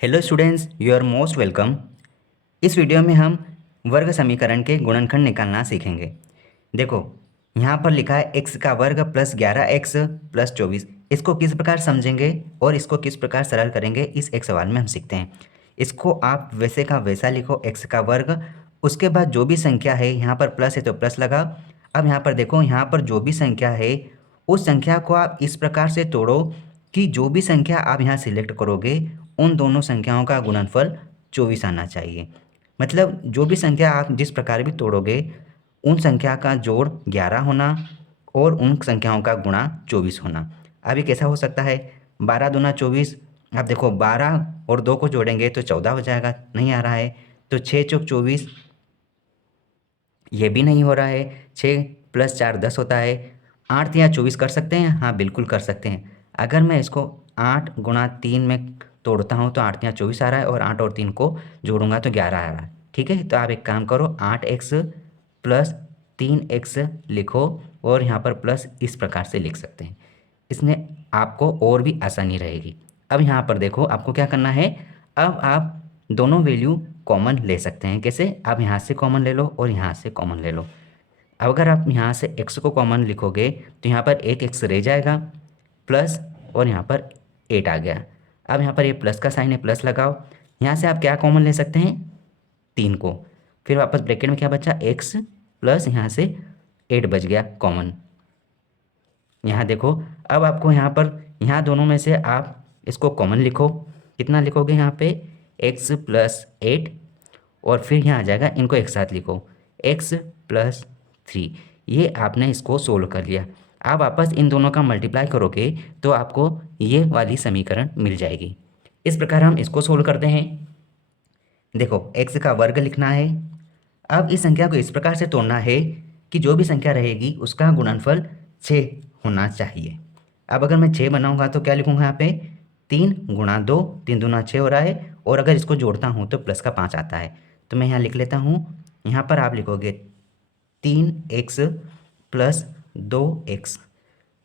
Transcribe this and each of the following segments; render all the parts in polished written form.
Hello students, you are most welcome. इस video में हम वर्ग समीकरण के गुणनखंड निकालना सीखेंगे। देखो, यहाँ पर लिखा है x का वर्ग प्लस 11x प्लस 24। इसको किस प्रकार समझेंगे और इसको किस प्रकार सरल करेंगे, इस एक सवाल में हम सीखते हैं। इसको आप वैसे का वैसा लिखो, x का वर्ग, उसके बाद जो भी संख्या है, यहाँ पर प्लस है तो प्लस लगा। अब यहाँ पर देखो, यहाँ पर जो भी संख्या है उस संख्या को आप इस प्रकार से तोड़ो कि जो भी संख्या आप यहाँ सिलेक्ट करोगे उन दोनों संख्याओं का गुणनफल 24 आना चाहिए। मतलब जो भी संख्या आप जिस प्रकार भी तोड़ोगे उन संख्या का जोड़ 11 होना और उन संख्याओं का गुणा 24 होना। अब ये कैसा हो सकता है? 12 दूना 24। अब देखो, 12 और 2 को जोड़ेंगे तो 14 हो जाएगा, नहीं आ रहा है। तो 6 चौक 24, ये भी नहीं हो रहा है। 6 प्लस 4 10 होता है। 8 या 24 कर सकते हैं? हाँ, बिल्कुल कर सकते हैं। अगर मैं इसको 8 गुणा 3 में तोड़ता हूँ तो 8 या 24 आ रहा है, और 8 और 3 को जोड़ूंगा तो 11 आ रहा है। ठीक है, तो आप एक काम करो, 8x प्लस 3x लिखो और यहाँ पर प्लस इस प्रकार से लिख सकते हैं। इसमें आपको और भी आसानी रहेगी। अब यहाँ पर देखो, आपको क्या करना है, अब आप दोनों वैल्यू कॉमन ले सकते हैं। कैसे? आप यहाँ से कॉमन ले लो और यहाँ से कॉमन ले लो। अब अगर आप यहाँ से x को कॉमन लिखोगे तो यहाँ पर एक x रह जाएगा, प्लस, और यहाँ पर 8 आ गया। अब यहाँ पर ये प्लस का साइन है, प्लस लगाओ। यहाँ से आप क्या कॉमन ले सकते हैं? 3 को। फिर वापस ब्रैकेट में क्या बचा? x प्लस यहाँ से 8 बच गया कॉमन। यहाँ देखो, अब आपको यहाँ पर, यहाँ दोनों में से आप इसको कॉमन लिखो। कितना लिखोगे यहाँ पे? x प्लस 8, और फिर यहाँ आ जाएगा, इनको एक साथ लिखो, x प्लस 3। ये आपने इसको सोल्व कर लिया। आप वापस इन दोनों का मल्टीप्लाई करोगे तो आपको ये वाली समीकरण मिल जाएगी। इस प्रकार हम इसको सोल्व करते हैं। देखो, x का वर्ग लिखना है। अब इस संख्या को इस प्रकार से तोड़ना है कि जो भी संख्या रहेगी उसका गुणनफल 6 होना चाहिए। अब अगर मैं 6 बनाऊंगा तो क्या लिखूंगा यहाँ पे? 3 गुणा 2, 3 दूना 6 हो रहा है, और अगर इसको जोड़ता हूँ तो प्लस का 5 आता है। तो मैं यहाँ लिख लेता हूँ। यहाँ पर आप लिखोगे 3x प्लस 2x,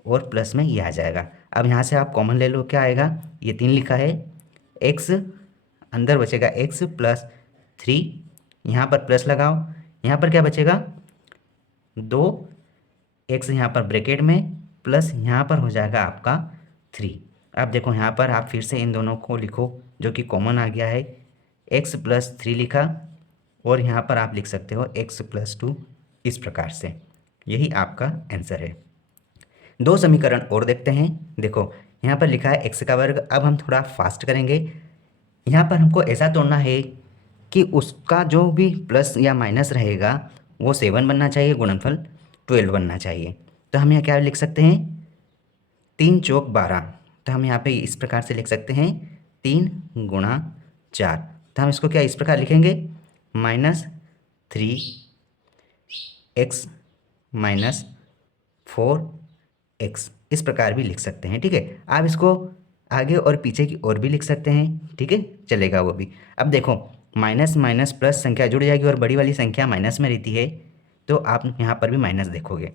और प्लस में ये आ जाएगा। अब यहाँ से आप कॉमन ले लो, क्या आएगा? ये 3 लिखा है, x अंदर बचेगा x प्लस 3, यहाँ पर प्लस लगाओ। यहाँ पर क्या बचेगा? 2x यहाँ पर ब्रैकेट में, प्लस यहाँ पर हो जाएगा आपका 3। अब देखो, यहाँ पर आप फिर से इन दोनों को लिखो जो कि कॉमन आ गया है। x प्लस 3 लिखा, और यहाँ पर आप लिख सकते हो x प्लस 2, इस प्रकार से। यही आपका आंसर है। दो समीकरण और देखते हैं। देखो, यहाँ पर लिखा है x का वर्ग। अब हम थोड़ा फास्ट करेंगे। यहाँ पर हमको ऐसा तोड़ना है कि उसका जो भी प्लस या माइनस रहेगा वो 7 बनना चाहिए, गुणनफल 12 बनना चाहिए। तो हम यहाँ क्या लिख सकते हैं? 3 चौक 12। तो हम यहाँ पे इस प्रकार से लिख सकते हैं, 3 गुणा 4। तो हम इसको क्या इस प्रकार लिखेंगे? -3x माइनस 4x, इस प्रकार भी लिख सकते हैं। ठीक है, आप इसको आगे और पीछे की ओर भी लिख सकते हैं। ठीक है, चलेगा वो भी। अब देखो, माइनस माइनस प्लस संख्या जुड़ जाएगी और बड़ी वाली संख्या माइनस में रहती है, तो आप यहाँ पर भी माइनस देखोगे।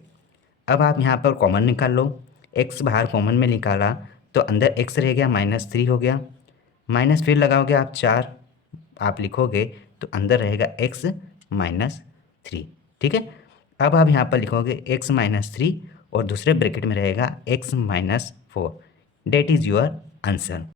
अब आप यहाँ पर कॉमन निकाल लो। x बाहर कॉमन में निकाला तो अंदर x रह गया, -3 हो गया। माइनस फिर लगाओगे आप 4, आप लिखोगे तो अंदर रहेगा x माइनस 3। ठीक है, अब आप यहाँ पर लिखोगे x माइनस 3, और दूसरे ब्रैकेट में रहेगा x minus 4। That is your answer.